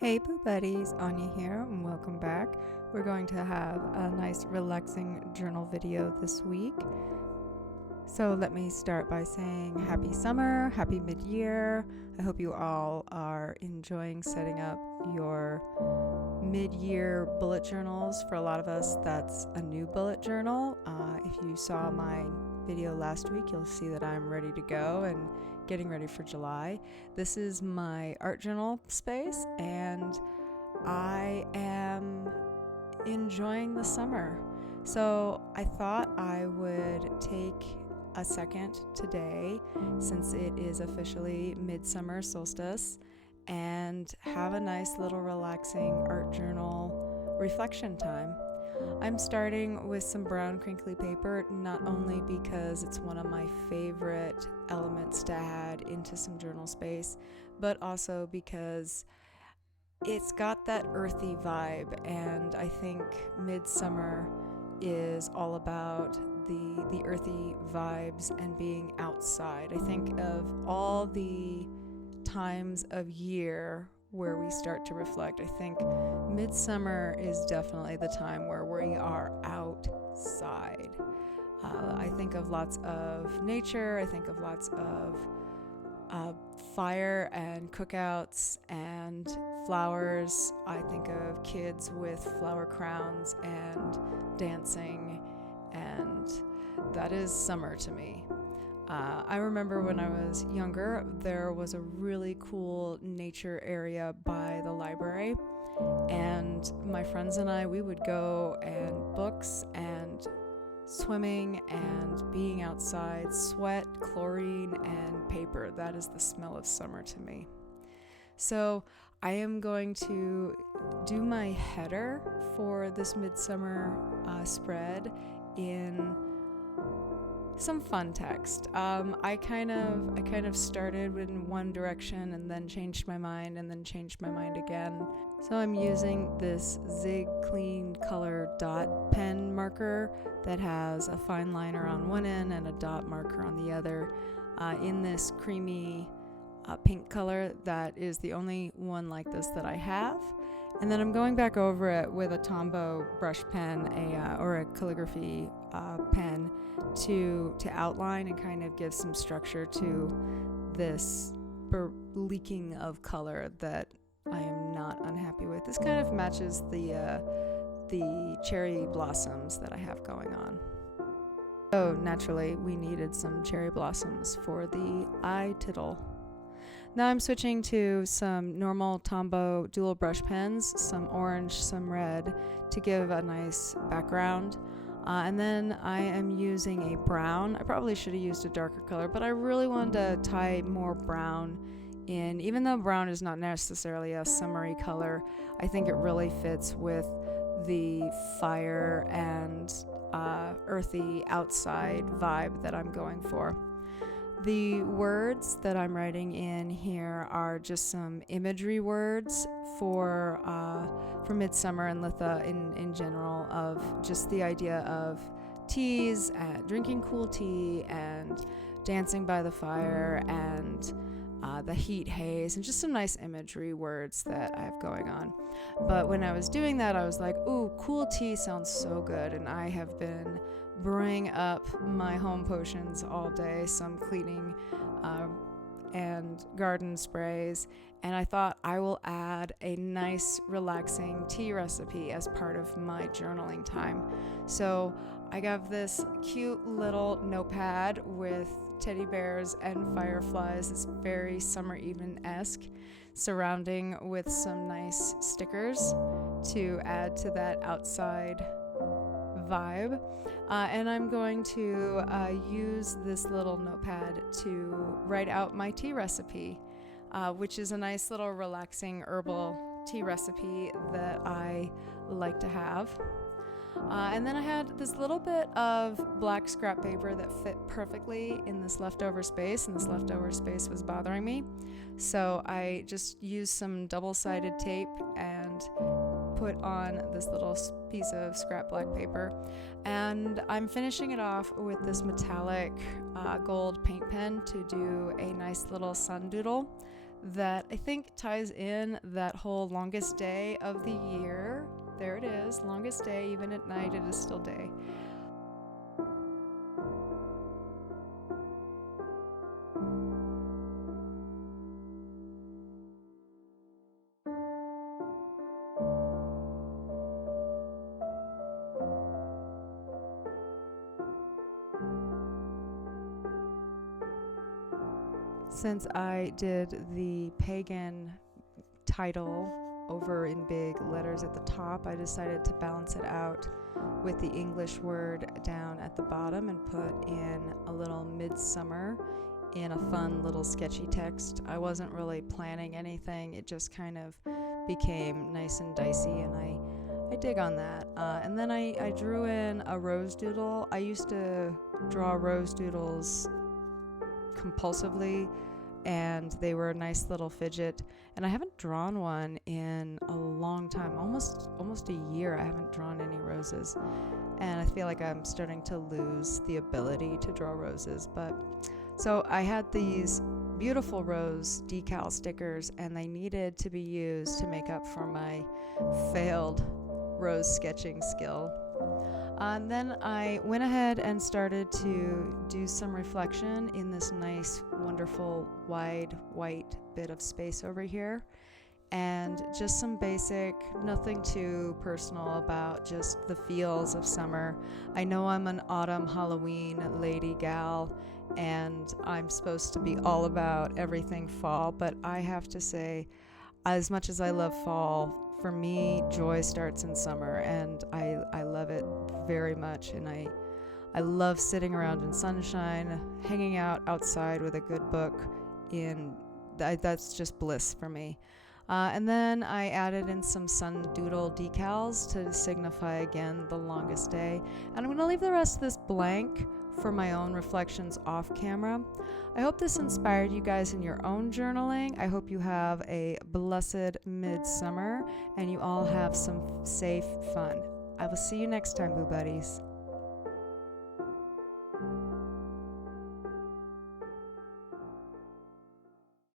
Hey Boo Buddies, Anya here and welcome back. We're going to have a nice relaxing journal video this week. So let me start by saying happy summer, happy mid-year. I hope you all are enjoying setting up your mid-year bullet journals. For a lot of us, that's a new bullet journal. If you saw my video last week, you'll see that I'm ready to go and getting ready for July. This is my art journal space and I am enjoying the summer. So I thought I would take a second today, since it is officially midsummer solstice, and have a nice little relaxing art journal reflection time. I'm starting with some brown crinkly paper, not only because it's one of my favorite elements to add into some journal space, but also because it's got that earthy vibe, and I think midsummer is all about the earthy vibes and being outside. I think of all the times of year where we start to reflect, I think midsummer is definitely the time where we are outside. I think of lots of nature, I think of lots of fire and cookouts and flowers. I think of kids with flower crowns and dancing, and that is summer to me. I remember when I was younger, there was a really cool nature area by the library, and my friends and I, we would go, and books and swimming and being outside, sweat, chlorine, and paper. That is the smell of summer to me. So I am going to do my header for this midsummer spread in some fun text. I kind of started in one direction and then changed my mind and then changed my mind again. So I'm using this Zig Clean Color dot pen marker that has a fine liner on one end and a dot marker on the other, in this creamy pink color. That is the only one like this that I have. And then I'm going back over it with a Tombow brush pen, or a calligraphy pen, to outline and kind of give some structure to this leaking of color that I am not unhappy with. This kind of matches the cherry blossoms that I have going on. So naturally, we needed some cherry blossoms for the eye tittle. Now I'm switching to some normal Tombow dual brush pens, some orange, some red, to give a nice background. And then I am using a brown. I probably should have used a darker color, but I really wanted to tie more brown in. Even though brown is not necessarily a summery color, I think it really fits with the fire and earthy outside vibe that I'm going for. The words that I'm writing in here are just some imagery words for midsummer and Litha in general, of just the idea of teas and drinking cool tea and dancing by the fire and the heat haze, and just some nice imagery words that I have going on. But when I was doing that, I was like, ooh, cool tea sounds so good, and I have been brewing up my home potions all day, some cleaning and garden sprays, and I thought I will add a nice relaxing tea recipe as part of my journaling time. So I got this cute little notepad with teddy bears and fireflies. It's very summer even-esque, surrounding with some nice stickers to add to that outside vibe. And I'm going to use this little notepad to write out my tea recipe, which is a nice little relaxing herbal tea recipe that I like to have. And then I had this little bit of black scrap paper that fit perfectly in this leftover space, and this leftover space was bothering me. So I just used some double-sided tape and put on this little piece of scrap black paper, and I'm finishing it off with this metallic gold paint pen to do a nice little sun doodle that I think ties in that whole longest day of the year. There it is, longest day, even at night it is still day. Since I did the pagan title over in big letters at the top, I decided to balance it out with the English word down at the bottom and put in a little midsummer in a fun little sketchy text. I wasn't really planning anything, it just kind of became nice and dicey, and I dig on that. And then I drew in a rose doodle. I used to draw rose doodles compulsively, and they were a nice little fidget, and I haven't drawn one in a long time, almost a year. I haven't drawn any roses, and I feel like I'm starting to lose the ability to draw roses. But so I had these beautiful rose decal stickers, and they needed to be used to make up for my failed rose sketching skill. And then I went ahead and started to do some reflection in this nice, wonderful, wide, white bit of space over here. And just some basic, nothing too personal about just the feels of summer. I know I'm an autumn Halloween lady gal, and I'm supposed to be all about everything fall, but I have to say, as much as I love fall, for me, joy starts in summer, and I love it very much, and I love sitting around in sunshine, hanging out outside with a good book. That's just bliss for me. And then I added in some sun doodle decals to signify again the longest day. And I'm going to leave the rest of this blank for my own reflections off camera. I hope this inspired you guys in your own journaling. I hope you have a blessed midsummer and you all have some safe fun. I will see you next time, Boo Buddies.